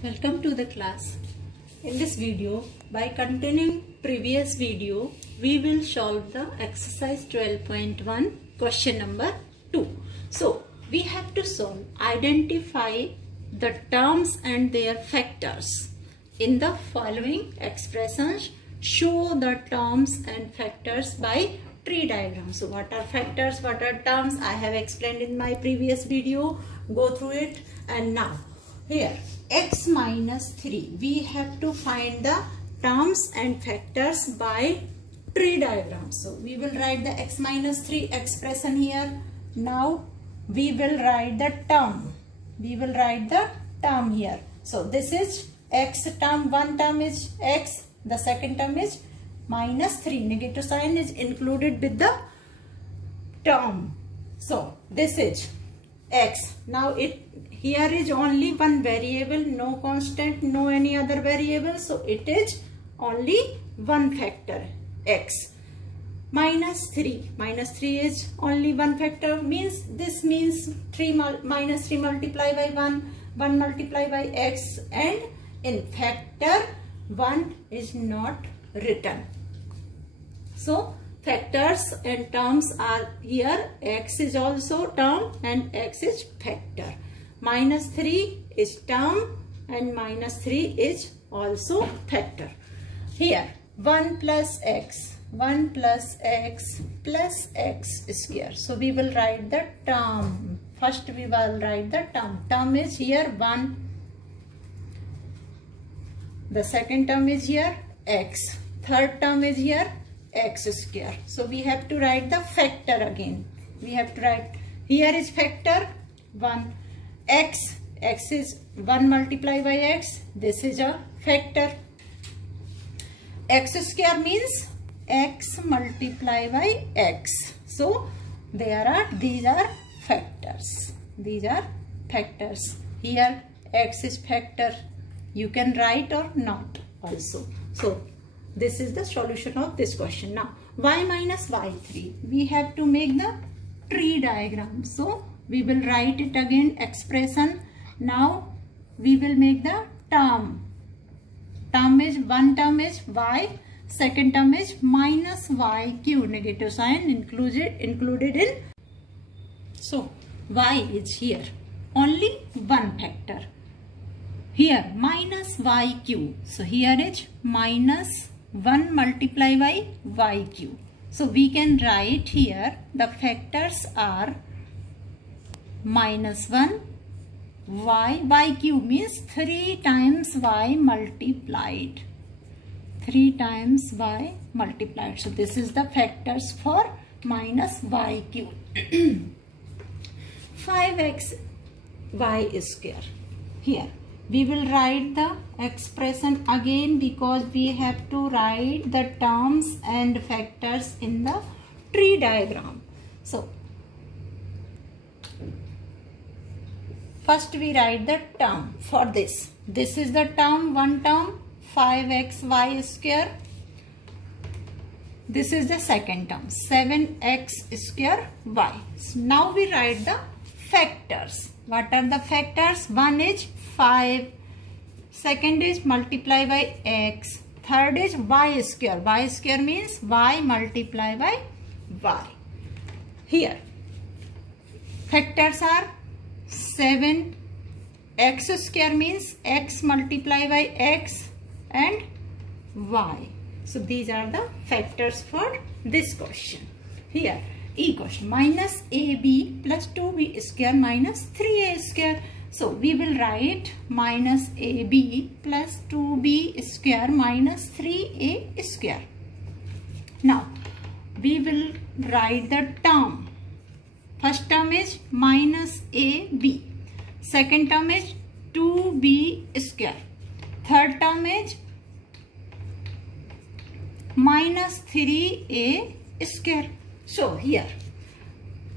Welcome to the class. In this video, by continuing previous video, we will solve the exercise 12.1 question number 2. So, we have to solve, identify the terms and their factors. In the following expressions, show the terms and factors by tree diagram. So, what are factors, what are terms? I have explained in my previous video. Go through it. And now, here x minus 3, we have to find the terms and factors by tree diagram. So we will write the x minus 3 expression here. Now we will write the term. We will write the term here. So this is x term. One term is x. The second term is minus 3. Negative sign is included with the term. So this is x. Now here is only one variable, no constant, no any other variable. So it is only one factor, x. Minus 3. Minus 3 is only one factor. This means minus 3 multiplied by 1. 1 multiplied by x. And in factor 1 is not written. So factors and terms are here. X is also term and x is factor. Minus 3 is term and minus 3 is also factor. Here 1 plus x. 1 plus x plus x square. So we will write the term. First we will write the term. Term is here 1. The second term is here x. Third term is here x square. So we have to write the factor again. We have to write, here is factor 1. X is 1 multiplied by x. This is a factor. X square means x multiplied by x. So these are factors. These are factors. Here x is factor. You can write or not also. So this is the solution of this question. Now y minus y3. We have to make the tree diagram. So we will write it again, expression. Now we will make the term. One term is y, second term is minus yq, negative sign included in. So y is here, only one factor. Here minus yq. So here is minus 1 multiplied by yq. So we can write here the factors are minus 1 yq means 3 times y multiplied. 3 times y multiplied. So this is the factors for minus yq. 5x y square. Here we will write the expression again because we have to write the terms and factors in the tree diagram. So first we write the term for this. This is the term, one term, 5xy square. This is the second term, 7x square y. So now we write the factors. What are the factors? One is 5. Second is multiply by x. Third is y square. Y square means y multiply by y. Here factors are 7. X square means x multiplied by x and y. So these are the factors for this question. Here equation minus ab plus 2b square minus 3a square. So we will write minus ab plus 2b square minus 3a square. Now we will write the term. First term is minus ab. Second term is 2b square. Third term is minus 3a square. So here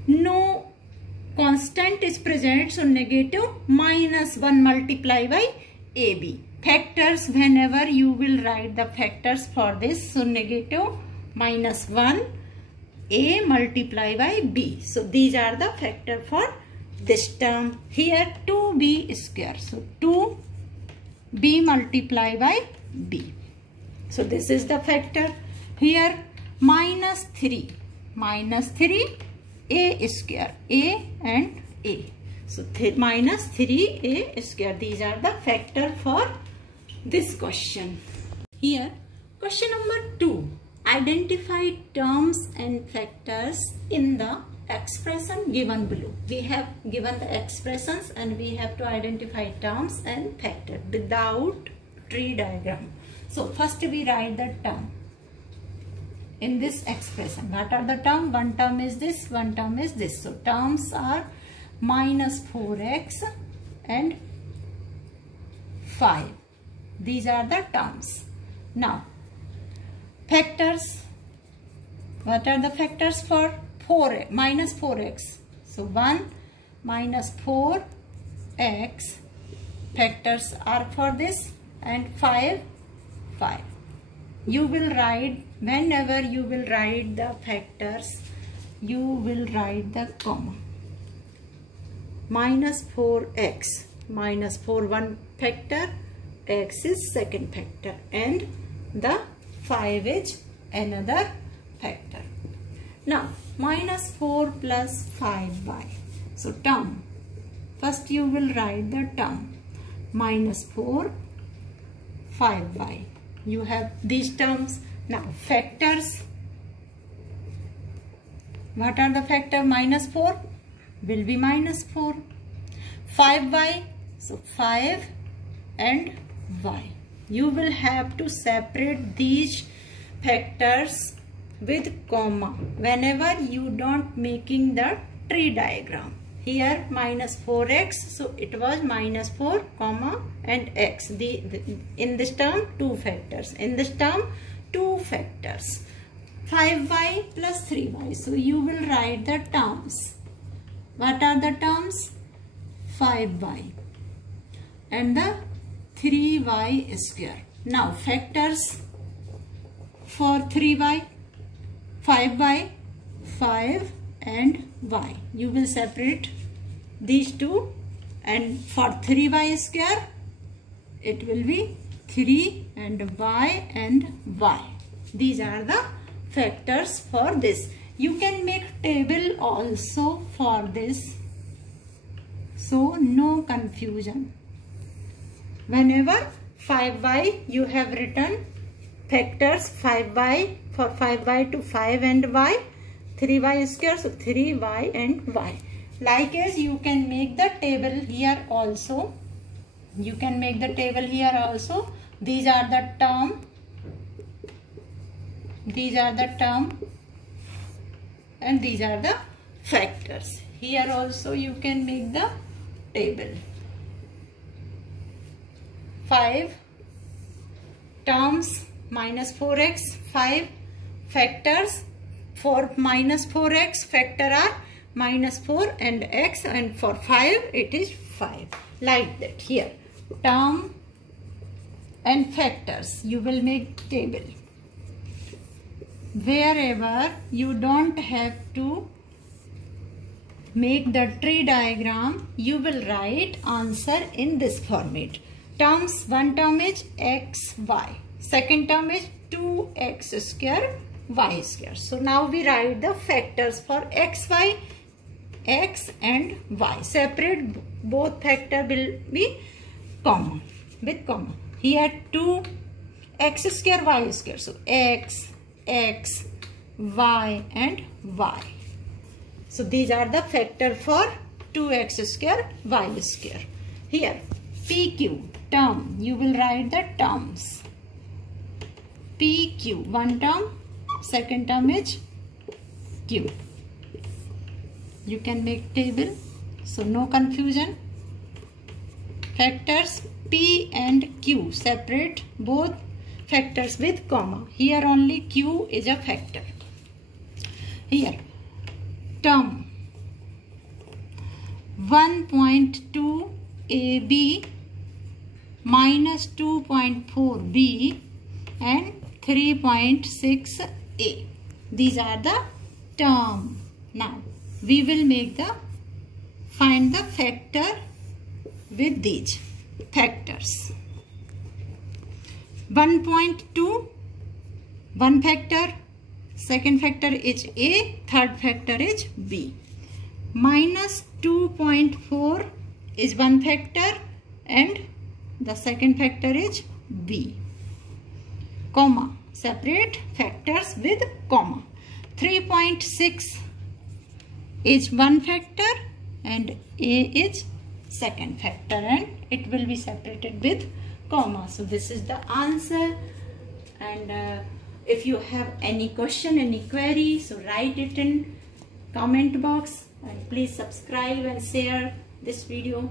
no constant is present. So negative minus 1 multiplied by ab. Factors, whenever you will write the factors for this. So negative minus 1 a multiplied by b. So these are the factor for this term. Here 2b square. So 2 B multiply by B. So this is the factor. Here minus 3 A square, A and A. So minus 3A square. These are the factor for this question. Here question number 2. Identify terms and factors in the expression given below. We have given the expressions and we have to identify terms and factors without tree diagram. So first we write the term in this expression. What are the terms? One term is this, one term is this. So terms are minus 4x and 5. These are the terms. Now factors. What are the factors for minus 4x? So 1 minus 4x. Factors are for this, and 5. You will write, whenever you will write the factors, you will write the comma. Minus 4x, minus 4 one factor, x is second factor, and the 5 is another factor. Now minus 4 plus 5y. So term, first you will write the term minus 4 5y. You have these terms. Now factors. What are the factor? Minus 4 will be minus 4. 5y. So 5 and y. You will have to separate these factors with comma whenever you don't making the tree diagram. Here minus 4x, so it was minus 4 comma and x. In this term 2 factors, in this term 2 factors. 5y plus 3y. So you will write the terms. What are the terms? 5y and the 3y square. Now factors for 3y, 5y, 5 and y. You will separate these two, and for 3y square it will be 3 and y and y. These are the factors for this. You can make table also for this, so no confusion. Whenever 5y you have written factors 5y, for 5y to 5 and y, 3y square, so 3y and y. Like as you can make the table here also. You can make the table here also. These are the term. These are the term. And these are the factors. Here also you can make the table. 5 terms, minus 4x, 5 factors. For minus 4x factor are minus 4 and x, and for 5 it is 5. Like that. Here term and factors you will make table. Wherever you don't have to make the tree diagram, you will write answer in this format. Terms, one term is x, y. Second term is 2x square, y square. So now we write the factors for x, y, x and y. Separate both factor will be comma, with comma. Here 2x square, y square. So x, x, y and y. So these are the factor for 2x square, y square. Here PQ, term, you will write the terms. PQ, one term, second term is Q. You can make table, so no confusion. Factors P and Q, separate both factors with comma. Here only Q is a factor. Here term 1.2 AB minus 2.4 B and 3.6 A. These are the term. Now we will make the find the factor with these factors. 1.2, one factor, second factor is A, third factor is B. Minus 2.4 is one factor and the second factor is B. Comma, separate factors with comma. 3.6 is one factor and A is second factor, and it will be separated with comma. So this is the answer. And if you have any question, any query, so write it in comment box, and please subscribe and share this video.